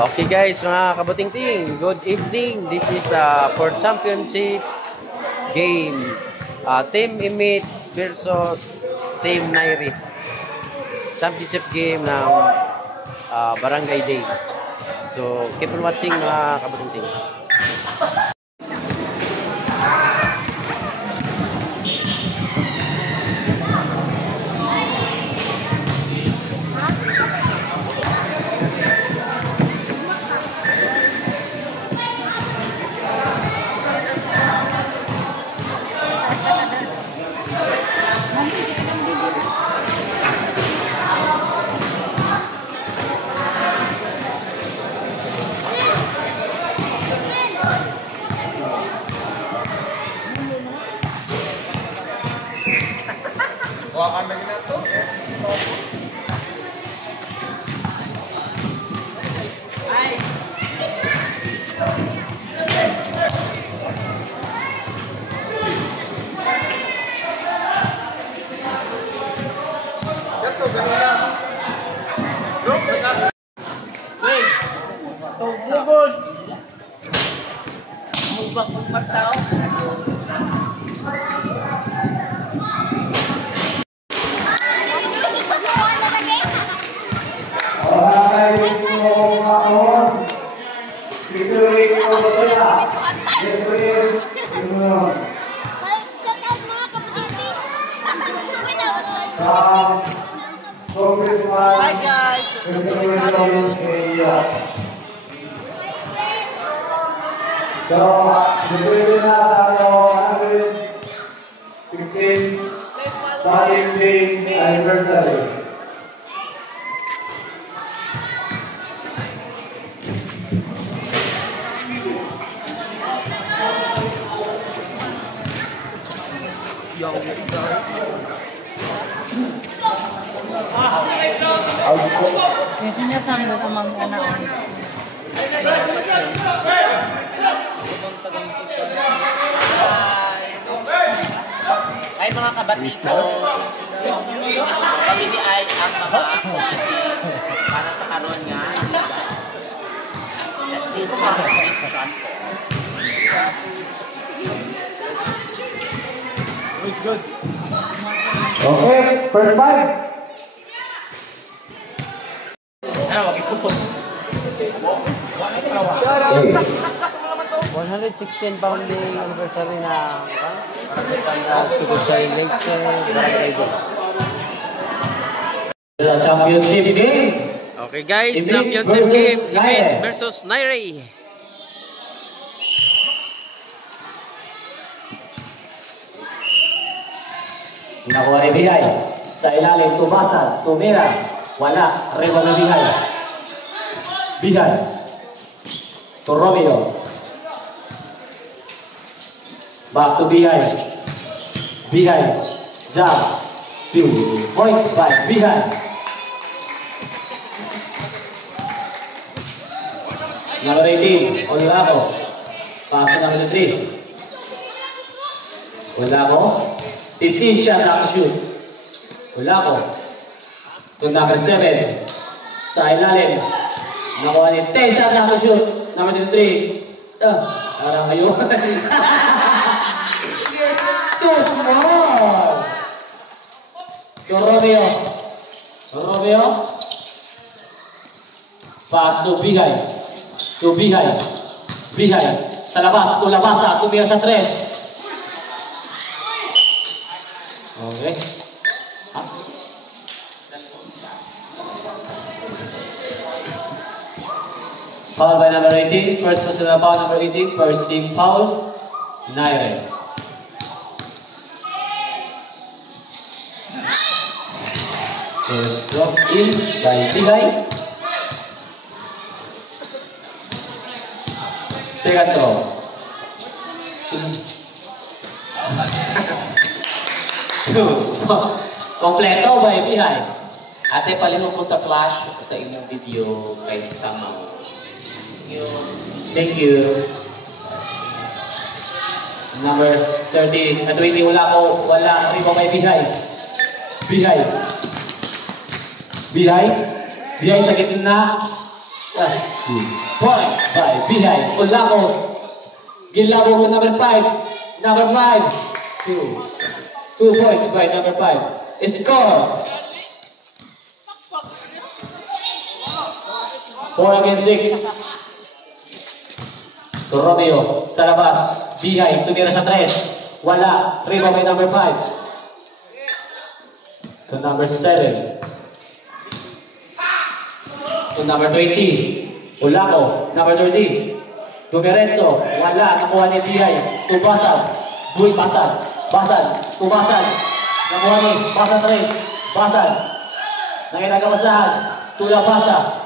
Okay guys, mga kabuting ting, good evening. This is for championship game. Team Image versus Team Nairi. Championship game ng Barangay Day. So, keep on watching mga kabuting ting. Wakan lagi na to. Ay. Dato ganina. Look, wait. Tugod. Mubak tao. Hi guys, welcome to my channel. So, nagpili na tayo 116 starting day anniversary. Biasanya sambil sama anak. Ay mga kabatiso, kami di ay ang mga para sa karon nga. At sino ka sa station ko? Good. Okay, first five. Ano, wag ipupot. 116 pounding anniversary na sugod sa Lake Barangay Day. The championship game. Okay guys, championship game, Image versus Nairi. Nakuha ni Bigay. Sa ilalim, tumasan, tumira. Wala, reba na Bigay. Bigay. To Romeo. Back to Bigay. Bigay. Jab. Point by Bigay. Number 18, Olavo. Pass to number 3. Olavo. 15 shot after shoot. Olavo. To number 7. Sa ilalim. Nakuha ni 10 shot after shoot. Number 3. Parang kayo. Too small. To Romeo. Romeo. Pass to Bigay. To Bigay. Bigay. Sa labas. To labasa. Tumira sa 3. Okay. Foul by number 18. First personal foul number 18. First team foul. Nairi. Drop in by Bigay. Second throw. Kompleto by Bigay. Ate, palihog po sa flash sa inyong video kay Samaw. Thank you. Number 30. At 20, wala. Riba by Bigay. Bigay. Bigay sa gitna. Last 2 points by Bihay Olaco. Gilabo to number 5. Number 5. 2 points by number 5. Score. 4 against 6. To Romeo, sa labas. Bihay, tumira sa 3. Wala. 3 by number 5. To number 7. To number 20. Olaco, number 30. To Merenzo, wala. Nakuha ni Bihay. To Basad. Buy Basad. Basad. To Basad. Nakuha ni Basad rin. Basad. Nanginagawasahan. To Labasa.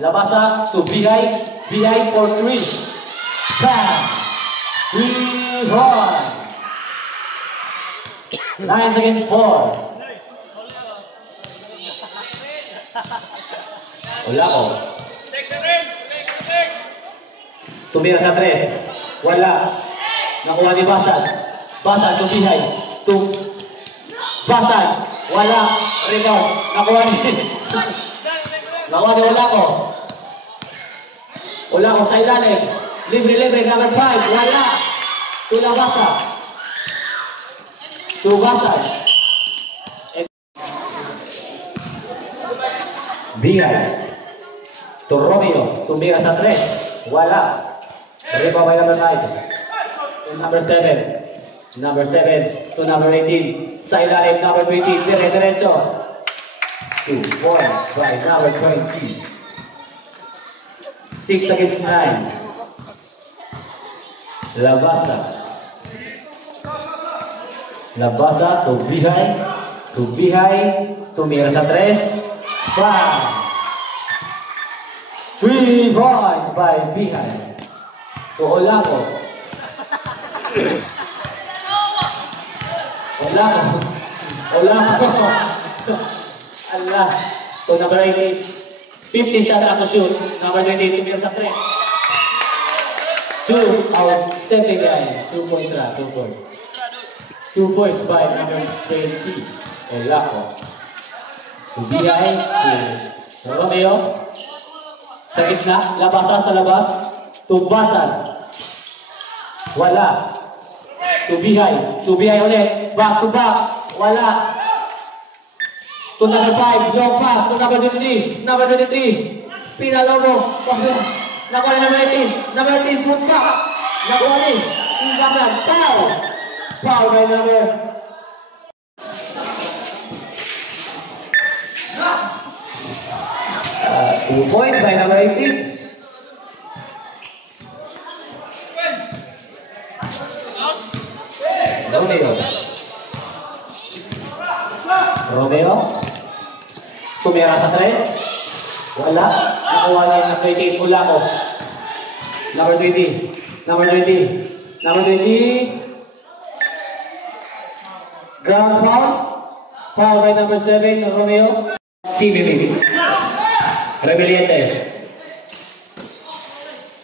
Labasa to Bihay. Bihay for 3. Bam! 3 points. 9 against 4. Olaco. Tumira sa 3. Wala. Nakuha ni Basad. Basad to Bihay. To Basad. Wala. Rebound. Nakuha ni Olaco. Olaco sa ilalim. Libre, number 5. Wala. To Labasa. To Basad. Bihay. To Romeo. Tumira sa 3. Wala. Rebound by number 5. To number 7. Number 7. To number 18. Sa ilalim, number 20. Diretso. 2 points by number 20. 6 against 9. Labasa. Labasa to Bihay. To Bihay. Tumira sa 3. 3 points by Bihay. To Olaco. Olaco. Allah. To number 18. 50 shot ako shoot. Number 20. Tumira sa 3. 2 out. Stepping guys. 2 points na. 2 points. 2 points by number 20. Olaco. To Bihay. To Romeo. Sa gitna. Labasa sa labas. To Basad. Wala. To Bihay. To Bihay ulit. Back to back. Wala. To number 5. Long pass. To number 23. Number 23. Pinalobo. Nakuha ni number 18. Number 18. Put back. Nakuha ni. Basad. Foul. Foul by number 2 points by number 18. Romeo. Tumira sa 3. Wala. Nakuha niya sa 28. Olaco. Number 20. Number 20. Number 20. Ground foul. Foul by number 7. Romeo. TVB. Rebeliente.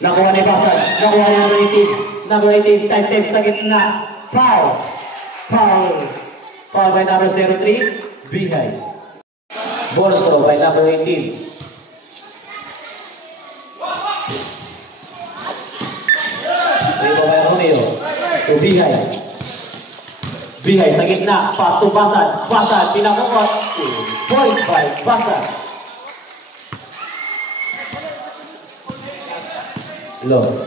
Nakuha ni Basad. Nakuha ni number 18. Number 18. Side step sa gitna. Foul. Foul. Foul by number 03. Bihay. Ball throw by number 18. Rito by Romeo. To Bihay. Bihay sa gitna. Pass to Basad. Basad. Pinakukot. Point by Basad.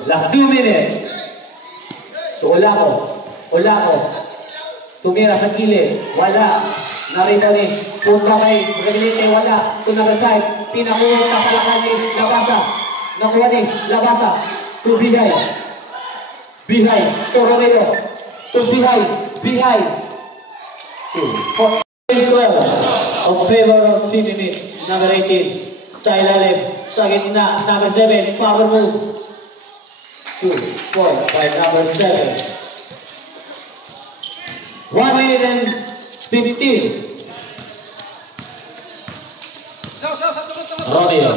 Last 2 minutes. To Olaco. Olaco. Tumira sa gilid. Wala. Narito ni. Punta kay Rebelite. Wala. To number 5. Pinakukot sa kalakan ni Labasa. Nakuha ni Labasa. To Bihay. Bihay. To Romeo. To Bihay. Bihay. 12. Of favor of TVB. Number 18. Sa ilalim. Sa gitna. Number 7. Power move. 2 points by number 7. 1 minute and 15. Romeo.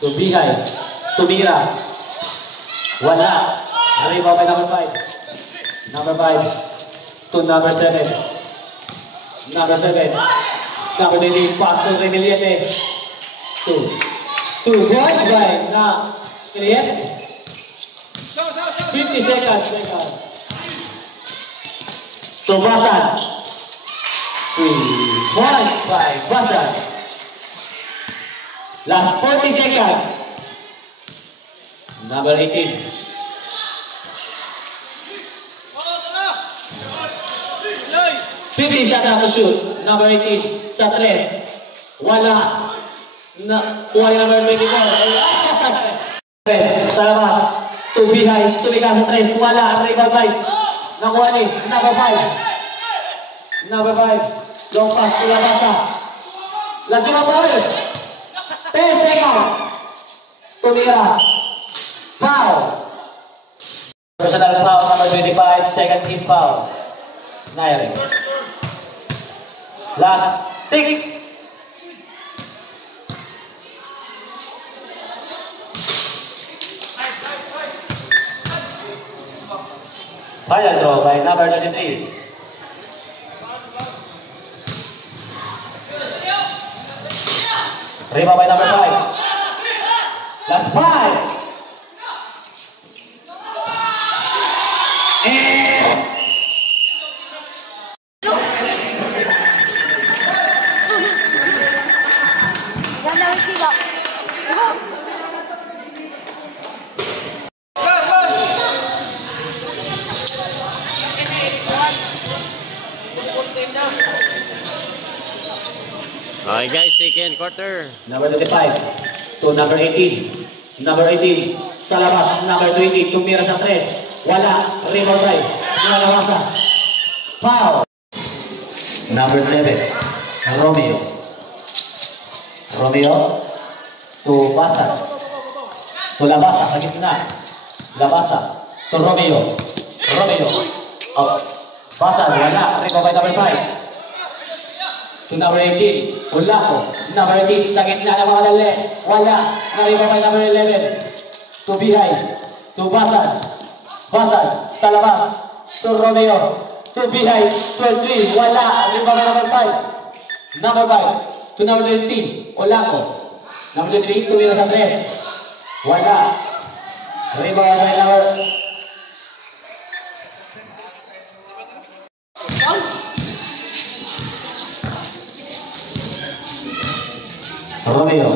To Bihay. Tumira. Wala. Arriba by number 5. Number 5. To number 7. Number 7. Number 20. Pass to Rebeliente. 2 points by na create. 50 seconds. So Basan. 3 points by Basan. Last 40 seconds. Number 18. Fifty shot na to shoot. Number 18. Sa 3. Wala. Kuha yung number 24. Sa labas. Tubihay. Tubigan sa 3. Wala. Ang rebound by. Nakuha ni. Number 5. Number 5. Long pass. Tula basa. Lagi na ball. 10 seconds. Tumira. Foul. Personal foul number 25. Second team foul. Nairi. Last 6. Final draw by number 23. Rebound by number 5. Last 5. And Ganda wait siba. Okay guys, second quarter. number 25 to number 18. Number 18 sa labas. Number 20 tumira sa 3. Wala. Rebound by Nalawasa. Foul. Number 7 Romeo. Romeo to Basa. To Labasa sa gitna. Labasa to Romeo. Romeo out. Basa wala. Rebound by number 5 to number 18, Ulako. Number 18, sa gitna ng mga dali. Wala. Nariba by number 11. To Bihay. To Basan. Basan. Sa labas. To Romeo. To Bihay. To 3. Wala. Nariba by number 5. Number 5. To number 20, Ulako. Number 23, tumira sa 3. Wala. Nariba by number Romeo.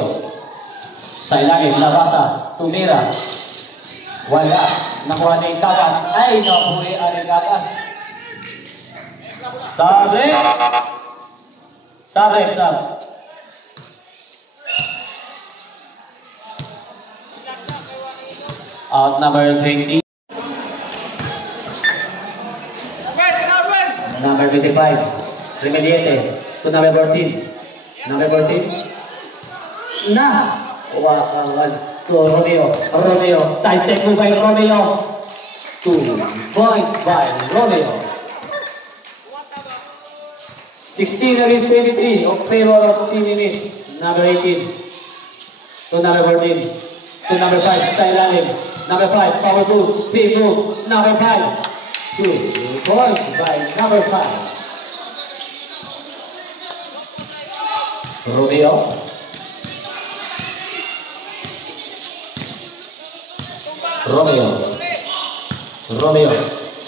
Sa ilalim, Labasa, tumira. Wala. Nakuha na yung tapas. Ay, nakuha ang tapas. Sabi! Sabi. Out number 20. Number 25. Remediate. To number 14. Number 14. Na! Wakawan to Romeo. Romeo. Time check move by Romeo. 2 points by Romeo. 16 against 23. Of favor of team unit. Number 18. To number 14. To number 5. Sa ilalim. Number 5. Power move. Speed move. Number 5. 2 points by number 5. Romeo. Romeo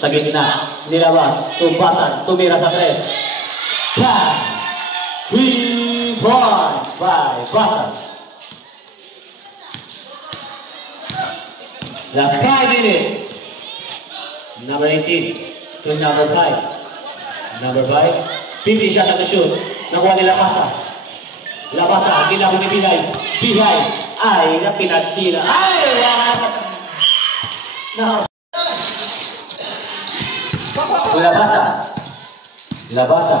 sa gitna, nilabas, tumpasan, tumira sa 3. Pass! 3 points by Basan. Last 5 minutes. Number 18 to number 5. Number 5, 50 shot at the shoot. Nakuha ni Labasa, ginagawa ni Bihay. Bihay, ay, napinatila. Ay, no. Labasa.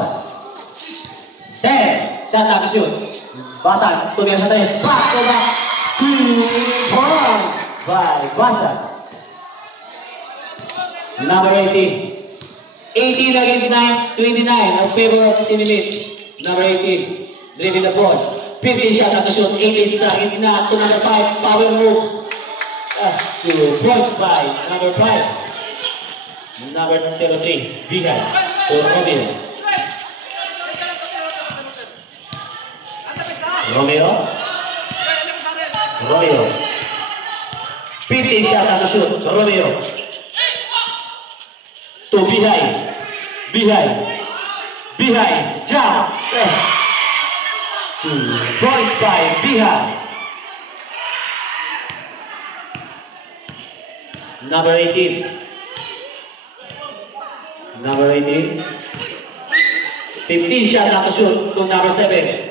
10. Shot at the shoot. Basan, tumira sa 3. Back to back. 2 points by Basan. Number 18. 18 against 29. Our favor of Tinimit. Number 18. Driving the ball. 15 shot at the shoot. 18 sa gitna to number 5. Power move. 2 points by number 5. Number 03. Bihay. To Romeo. Romeo. 15 shot at the shoot. Romeo. To behind. Jump. 2 points by behind. Number 18. 15 shot at the shoot to number 7.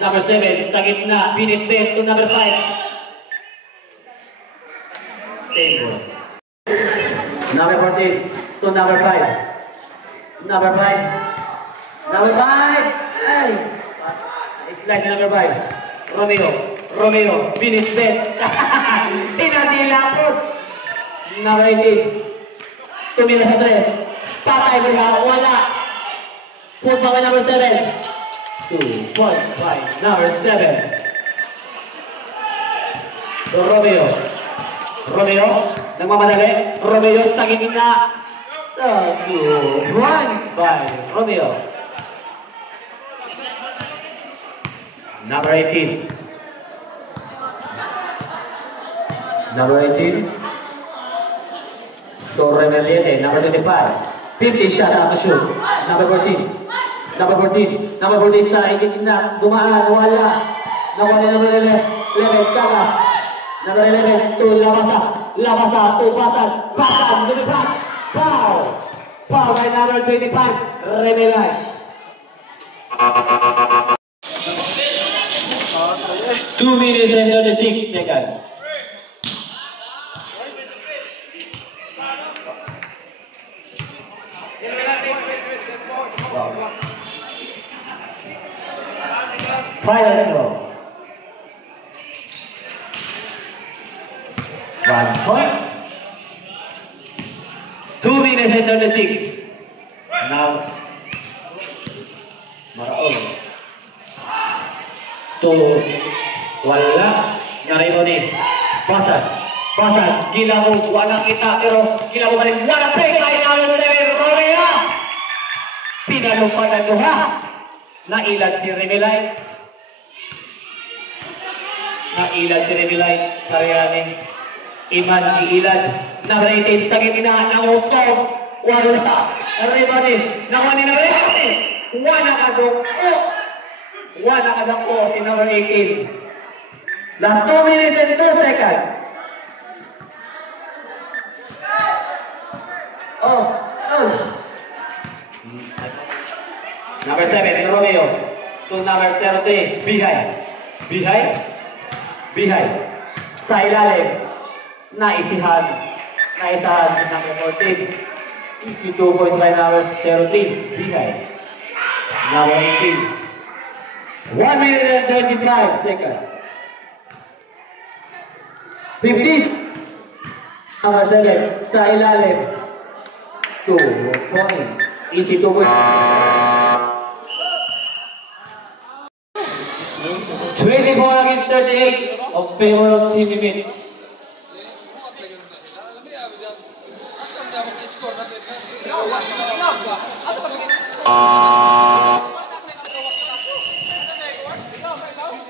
Number 7 sa gitna. Binitbit to number 5. Table. Number 14 to number 5. Number 5. Hey! It's like number 5. Romeo. Finish bet. Tinadila po. Number 18. Tumira sa 3. Patay mo na. Wala. Put mga number 7. 2 points by number 7. Romeo. Nagmamadali. Romeo sa gitna. 2 points by Romeo. Number 18. So Rebeliete, number 25. 50 shot out to shoot. Number 14 sa gitna. Dumaan, wala. Nakuha na number 11. Kaga. Number 11 to Labasa, to Basan, to the back. Foul by number 25. Rebelite. 2 minutes and 36 seconds. Final throw. 1 point. 2 minutes and 36. Now, Maraon. To wala. Narito ni Basan. Gila mo. Walang kita. Pero gila mo balik. Walang play. Kaya namin mo na yung Romeo. Pinalupan na duha. Nailan si Rebelite. Karyanin. Iman iilan. Number 18 sa gitna. Nangusog. Wala. Reboundin. Nawani na Rebelite. Wala kadako si number 18. Last 2 minutes and 2 seconds. Number 7, Romeo. To number 30, Behind. Sa ilalim. Naisahan si number 14. 2 points by number 13, Behind. Number 18. 1 minute and 25 seconds. 50. Number 7, sa ilalim. 2 points. Easy 2 points. 24 against 38 of favor of Team Imit.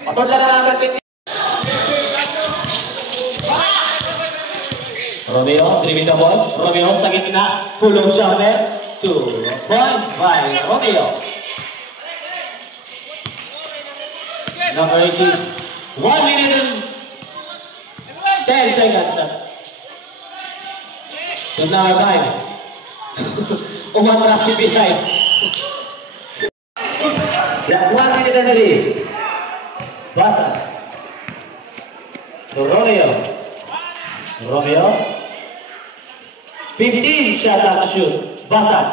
Patod lang ang number 20. Romeo, driving the ball. Romeo sa gitna. Pulong jumper. 2 points by Romeo. Number 18. 1 minute and 10 seconds. So number 5. Umatras si Behind. That's 1 minute and 30. Basan. So Romeo. 15 shot at the shoot. Basan.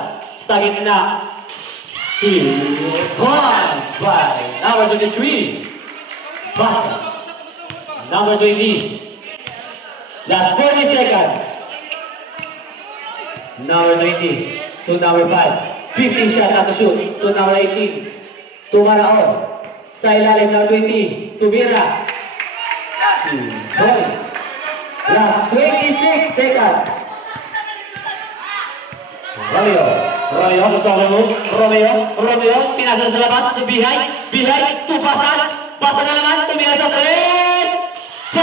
Sa gitna. 2 points by number 23. Basan. Number 20. Last 40 seconds. Number 20 to number 5. 15 shot at the shoot to number 18. To Maraon. Sa ilalim number 20. To Mira. 2 points. Last 26 seconds. Romeo, pinasa sa labas, to Behind, to Basan na naman, tumira sa 3,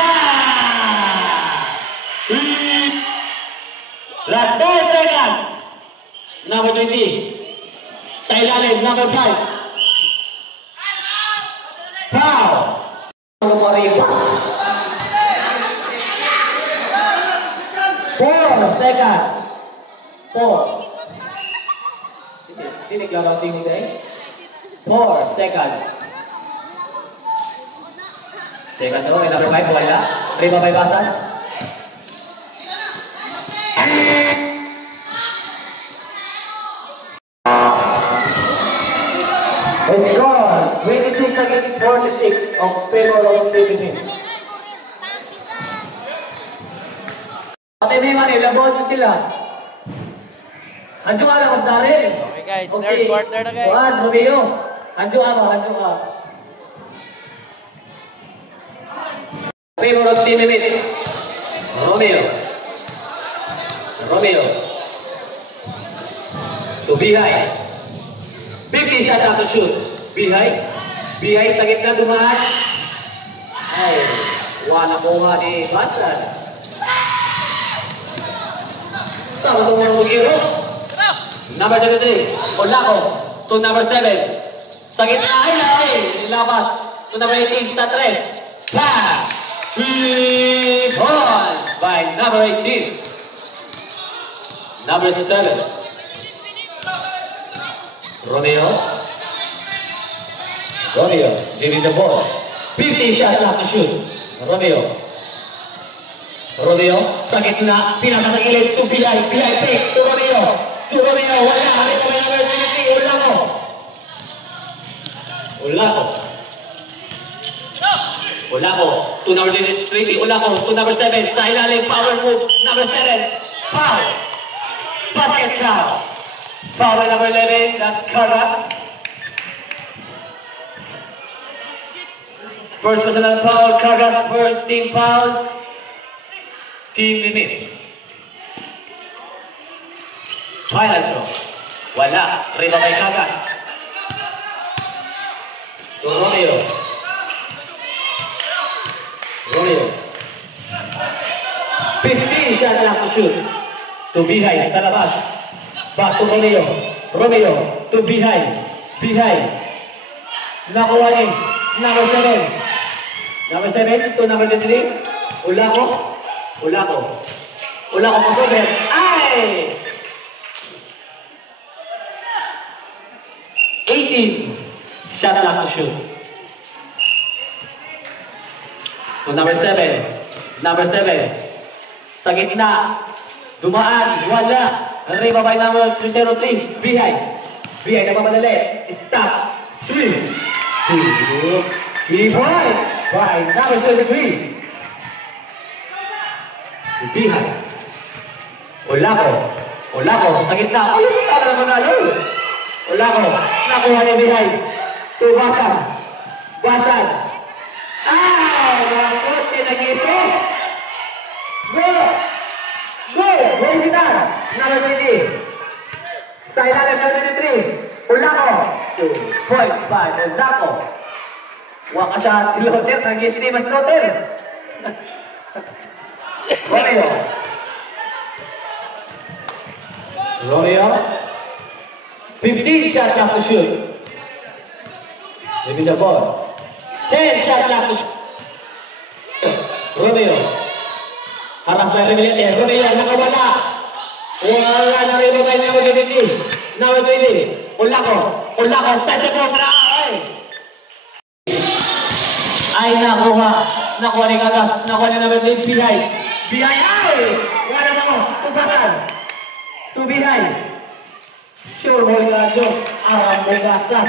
number 20. Sa ilalim, number 5. Foul! 4 seconds. 4. Hindi naglaro team today. 4 seconds. Second row, number 5, wala. 3 ba basan? It's gone. 26 against 46 of favor of Philippines. Ate Neymar, ilabot nyo sila. Anjo ka lang, mas dari. Okay guys, third quarter na guys. Juan, Romeo. Anjo ka. Favor of Philippines. Romeo. To behind. 50 shot out to shoot. Behind sa gitna dumaan. Ay, wala ko nga ni Batman. Sama itong mga bugiro. Number 23, Olako. To number 7. Sa gitna, ay, nilabas. To number 18, sa 3. Pass. 3 points by number 18. Number 7. Romeo, giving the ball. 50 shot left to shoot. Romeo, sa gitna, pinakatagilid, to Bilay pick, to Romeo, wala, harit mo yung emergency, Olako, to number 23, Olako, to number 7, sa ilalim, power move, number 7, foul, basket foul. Foul by number 11, that's Karas. First personal foul, Karas, first team foul. Team limit. Final throw. Wala. Riba by Karas. To Romeo. 15 shot lang to shoot. To behind, sa labas. Back to Romeo, to behind, nakuha ni, number 7, to number 23, Olako, mag-over, ay! 18, shot lang to shoot. To number 7, sa gitna, dumaan, wala. Riba by number 03, behind na pamadali, stop, 3 point by number 23, behind, Olako, sa gitna, tara naman na yun, Olako, nakuha niya behind, to Basan, nakot, kinagito, Go, number 20. Sa ilalim number 23, Olako. 2 points by Olako. Waka siya si Loter, nag-i-stream as Loter. Romeo. 15 shots left to shoot. Give me the ball. 10 shots left to shoot. Romeo. Harap na rin Romeo, nakawala. Wala na rin ba number 20? Number 20. Olako, set the ball para ay nakuha ni Kagas, nakuha ni number 8, behind, ay! Wala na mo, to behind. Sure mo yung Diyos, aram mo gasan.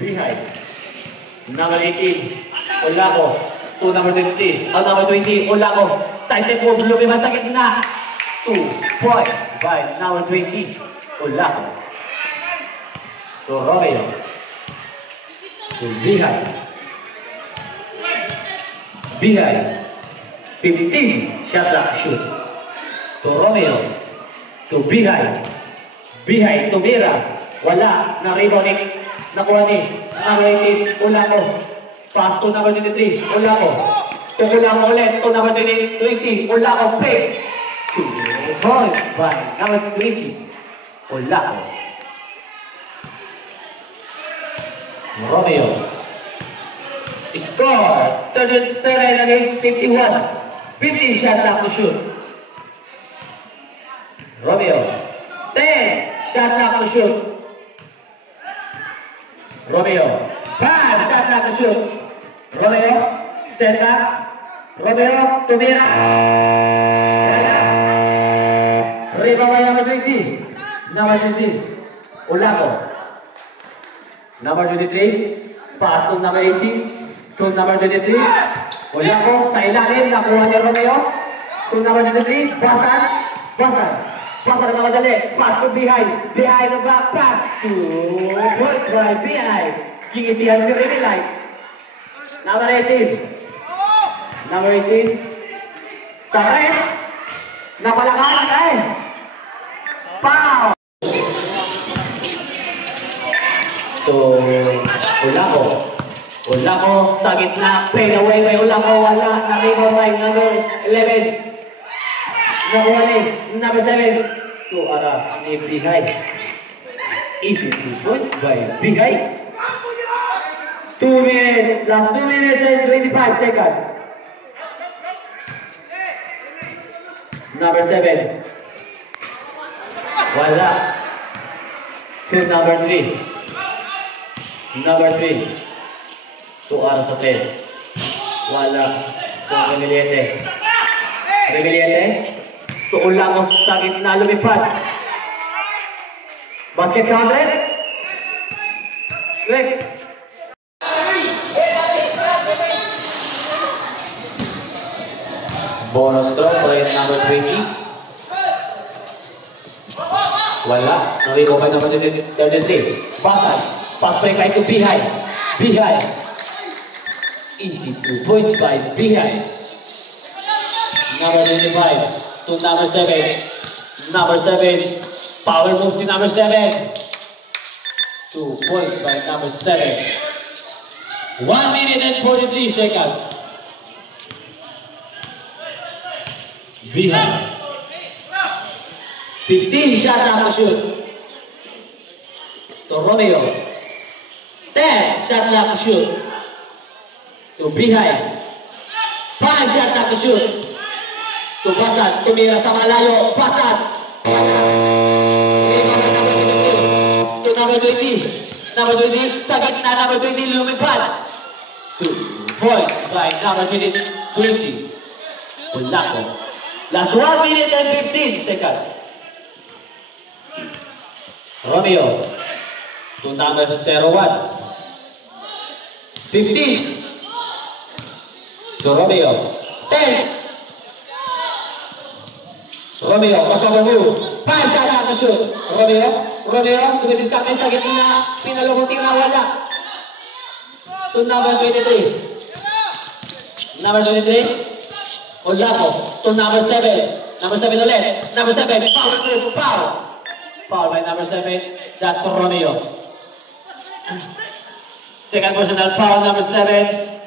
Behind. Number 18, Olako. To number 20, number 20, Olako. Side move, lumimas sa gitna. 2 points by number 20, Olako. To Romeo. To behind. 15 shot clock shoot. To Romeo. To behind. To Mira. Wala. Na-rebound ni. Nakuha ni. Number 18, Olako. Pass to number 23, Olako. To Olako ulit. To number 20, Olako. Pick. point by number 20, Olaco. Romeo. Score 37 against 51. 50 shot clock to shoot. Romeo. 10 shot clock to shoot. Romeo. 5 shot clock to shoot. Romeo. Step back. Romeo. Tumira. Rebound by number 20. Number 20. Olaco. Number 23. Pass to number 18. To number 23. Olaco. Sa ilalim. Nakuha ni Romeo. To number 23. Basan. Basan. Basan na madali. Pass to behind. Behind the back. Pass to point by behind. Gigitihan si Remilite. Number 18. Number 18. Sa red. Napalakan ay. Foul! So, Olaco sa gitna, fade away by Olaco, wala, na-rebound by number 11. Nakuha ni number 7. So, ara, ni Bihai. Easy 2 points by Bihai. 2 minutes, last 2 minutes and 25 seconds. Number 7. Wala. To number 3. Number 3. So, ara sa 10. Wala. So, Remiliete. Remiliete. So, Olaco sa gitna lumipad. Basket counted. Quick. Bonus throw by number 20. Wala. Narigo by number 33. Basan. Pass by kay to Bihai. Bihai. Easy 2 points by Bihai. Number 25 to number 7. Number 7. Power move to number 7. 2 points by number 7. 1 minute and 43 seconds. Bihai. 15 shots after shoot. To Romeo. 10 shots after shoot. To Bihai. 5 shots after shoot. To Basan. Tumira sa malayo. Basan. To number 20. Number 20. Sa gitna number 20. Lumipad. 2 points by number 20. Olaco. Last 1 minute and 15 seconds. Romeo to number 01. 15 to Romeo. 10. Romeo, crossover move. 5 shot out to shoot. Romeo, dumidiskarte sa gitna. Pinalumuting na wala. To number 23. Number 23. Olaco to number 7. Number 7 ulit. Number 7. Power move. Foul. Foul by number 7, that's for Romeo. Second personal foul, number 7.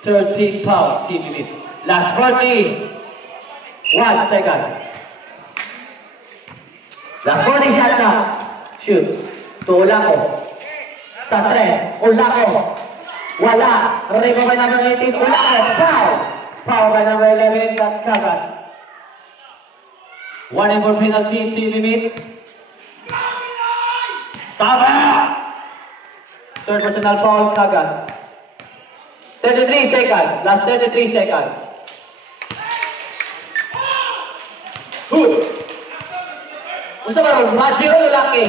Third team foul, team unit. Last 40. 1 second. Last 40 shot now. Shoot. To Olaco. Sa 3. Olaco. Wala. Rego by number 18. Olaco. Foul. Foul by number 11, that's Kagas. 1 and 4 penalty, team limit. Tama! Third personal foul, Kagas. 33 seconds. Last 33 seconds. Good. Gusto ba rin? Machi o Lucky?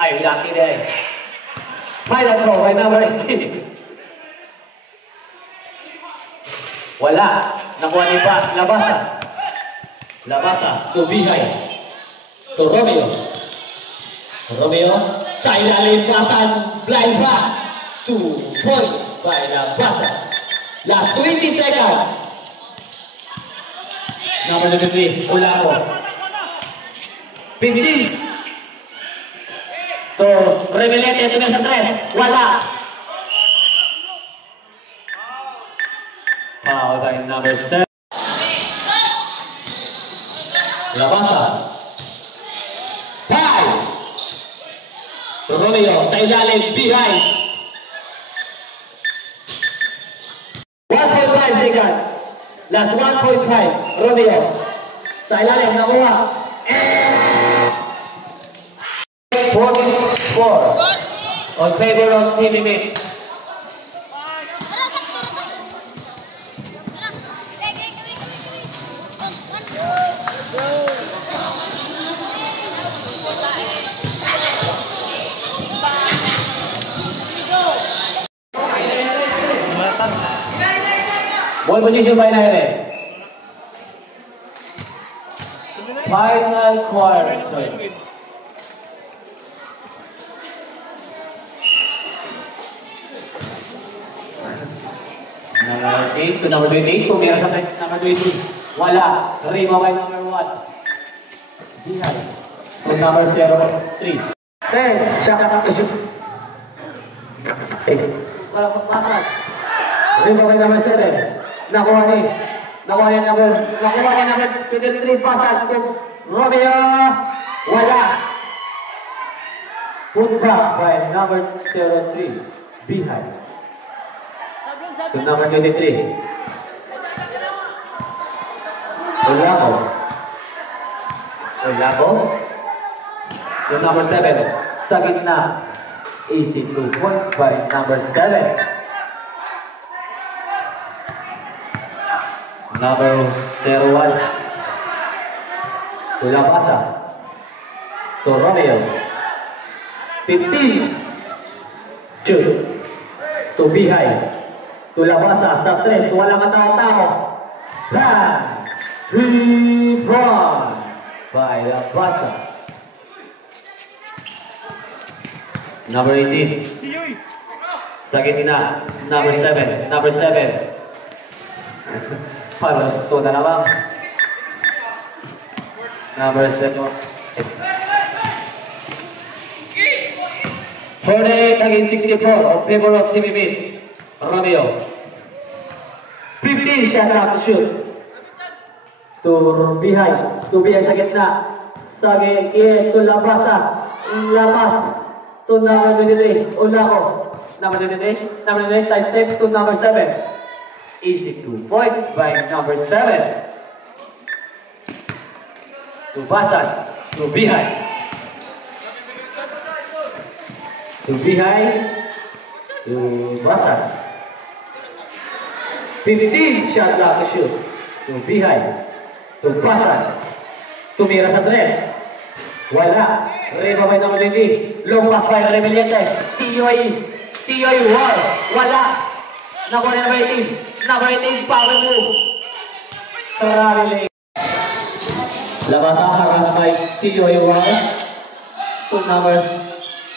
Ay, Lucky din. Final throw by number 18. Wala. Nakuha ni pa. Labasa. Labasa. To Bihai. To Romeo. Romeo. Sa ilalim Basan. Blind pass. 2 points by Labasa. Last 20 seconds. Number 23. Olaco. 15. So, Remilete ito sa 3. Wala. Foul by number 7. Labasan. 5. Romeo, sa ilalim, behind. 1.5 seconds. Last 1.5. Romeo. Sa ilalim, nakuha. 44. On favor of Team Imit. Ball position by Naire. Final quarter. Number 8 to number 28. Tumira sa number 20. Wala. Rima by number 1. Behind. To number 03. 10. Siya ka na shoot. Wala pagpasad. Rima by number 7. Nakuha ni number 23. Pasad to Romeo. Wala. Put back by number 03. Behind. To number 23. Olako. To number 7. Sa gitna. Easy 2 points by number 7. Number 01. To Labasa. To Romeo. 15. Shoot. To behind. To Labasa sa 3, walang katao-tao. 3 run by Labasa. Number 18. Sa gitna, number 7. Palos to na naman. Number 7. 48 against 64 on favor of Team Imit. Romeo. 15 shot out to shoot. To behind sa gitna. To Labasa. To number 23. Olako. Number 23 side step to number 7. Easy 2 points by number 7. To Basan. To behind. To Basan. 15 shot out to shoot. To behind. To Basan. Tumira sa 3. Wala. Reba by number 20. Long pass by Rebeliente. TUI wall. Wala. Nakuha na number 18. Number 18 power move. Sarari. Labasa harass by TUI wall. To number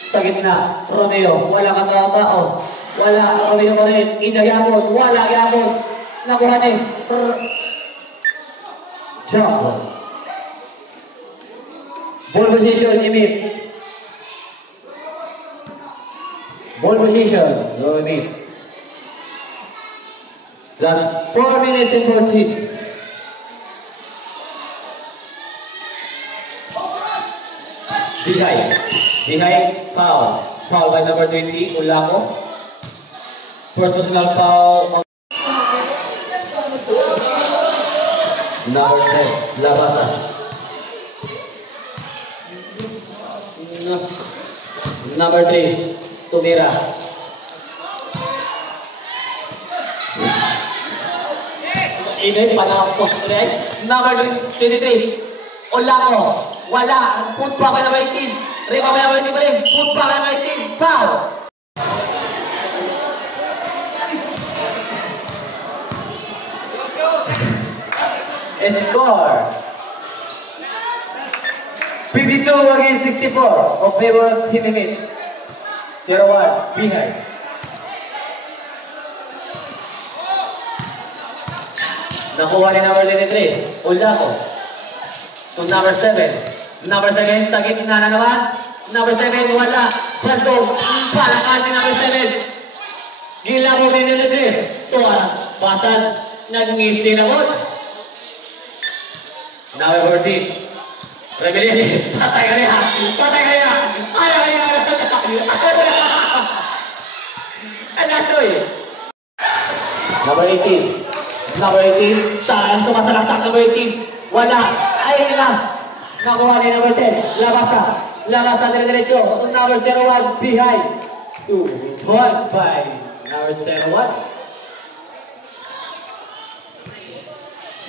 sa gitna. Romeo. Wala kang tao. Wala. Romeo pa rin. Inagabot. Wala gabot. Nakuha na. Jump. Ball position, Imit. Ball position, Imit. Last 4 minutes and 14. Behind, foul. Foul by number 20, Ulako. First personal foul. Number 10, Labasa. Number 3, Tumira. Init, panakapos ulit. Number 23, Olako. Wala. Put pa ka na may team. Rima ka na may team pa rin. Put pa ka na may team. Foul. Score. 52 against 64. Of favor of Team Imit. 0-1. Behind. Nakuha ni number 23. Olako. To number 7. Number 7, sa gitna na naman. Number 7, wala. Santo, palakan ni number 7. Gila mo ni 23. Tuwa, basan, nag-ngisi na mo. Number 14. Rebellion. Patay ka niya. Patay ka niya. Ayaw niya. Ano ito eh? Number 18. Number 18. Saan sumasalaksak number 18? Wala. Ayun na. Nakuha ni number 10. Labasa. Labasa dire-diretso. Number 01. Behind. 2 point by number 01.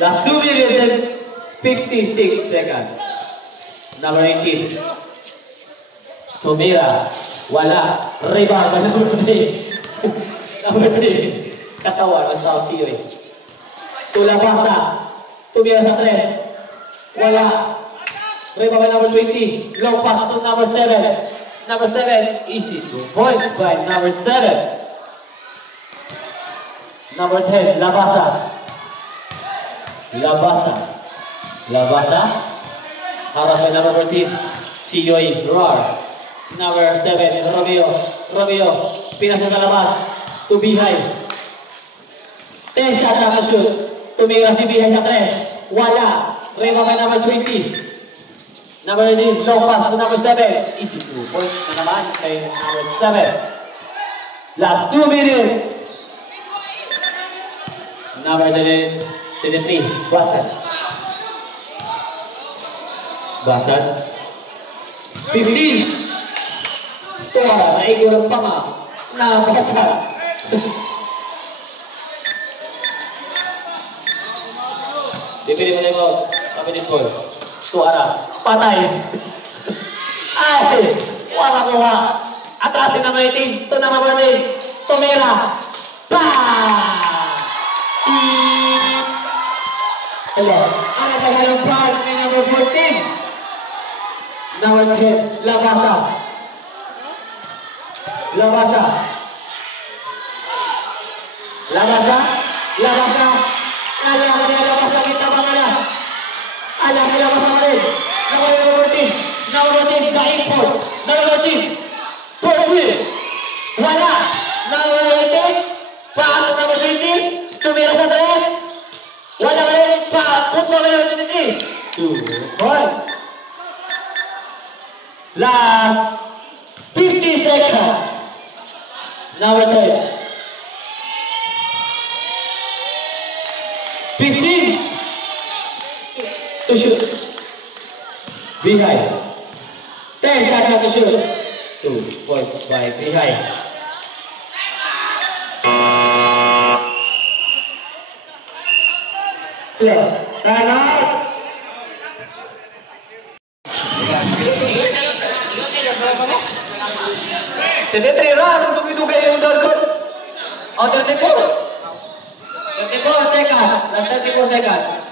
Last 2 minutes and 56 seconds. Number 18. Tumira. Wala. Rebound by number 3. Number 3. Katawan ng South Series. Tulabasa. Tumira sa 3. Wala. Rebound by number 20. Long pass to number 7. Number 7. Easy. 2 points by number 7. Number 10. Labasa. Labasa. Labasa. Harap by number 14. Siyoy. Roar. Number 7 is Romeo. Romeo. Pinasa sa labas. To behind. 10 shot na shoot. Tumira si behind sa 3. Wala. Rebound by number 20. Number 18, long pass to number 7. Easy 2 points na naman kay number 7. Last 2 minutes. Number 23, Basan. Basan. 15. Suara, naigulang pa nga. Basan. Dipili mo na yung sabi ni Paul. Suara. Patay. Ay! Wala ko ha. Atrasin na may team. Ito na mabaling. Tumira. Bang! Hello. Ano sa ganong foul ni number 14? Number 10. Labasa. Labasa. Labasa. Labasa. Alam ka niya labasa kita mga. Alam ka labasa ka rin. Number 14. Number 14. The import. Number 14. Forward. Wala. Number 18. Paano number 20? Tumira sa 3. Wala ka rin. Punto ka number 23. 2 points. Last 50 seconds. Number 10. 15. To shoot. Behind. 10 seconds to shoot. 2 points by behind. Clear. Time out. Jadi 3 round untuk hidupkan yang dorgot. Oh, 34 seconds. Last 34 seconds.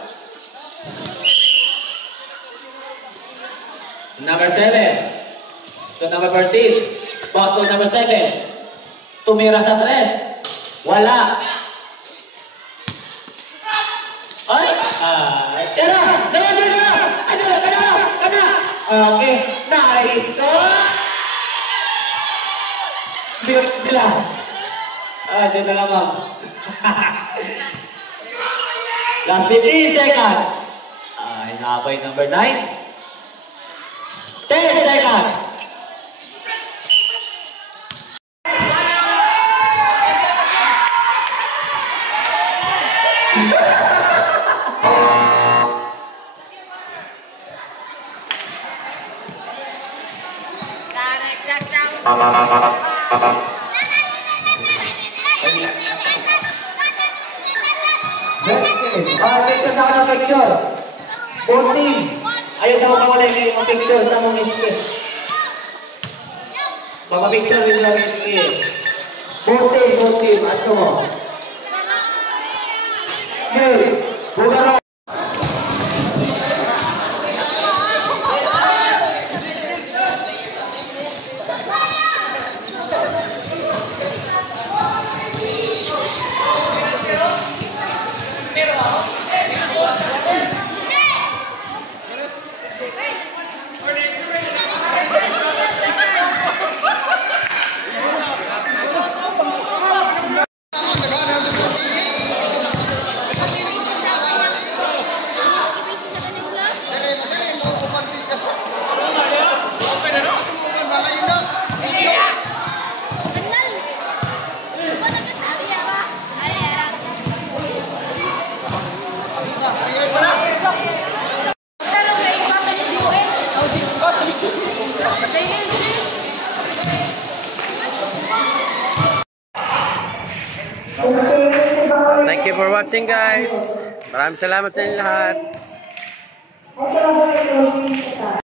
Number 7. To number 13. Pass to number 2. Tumira sa 3. Wala. Ay! Tira! Kana! Okay. Nice to! Sila. Dyan na lamang. Last 15 seconds. Inaabay number 9. 10 seconds. Take ka sa ng picture. 14. Ayaw na makawala yung picture sa mong isip. Magpa-picture din lang yung isip. 14. Ato mo. Okay. Buka na. Thank you for watching, guys. Maraming salamat sa inyo lahat.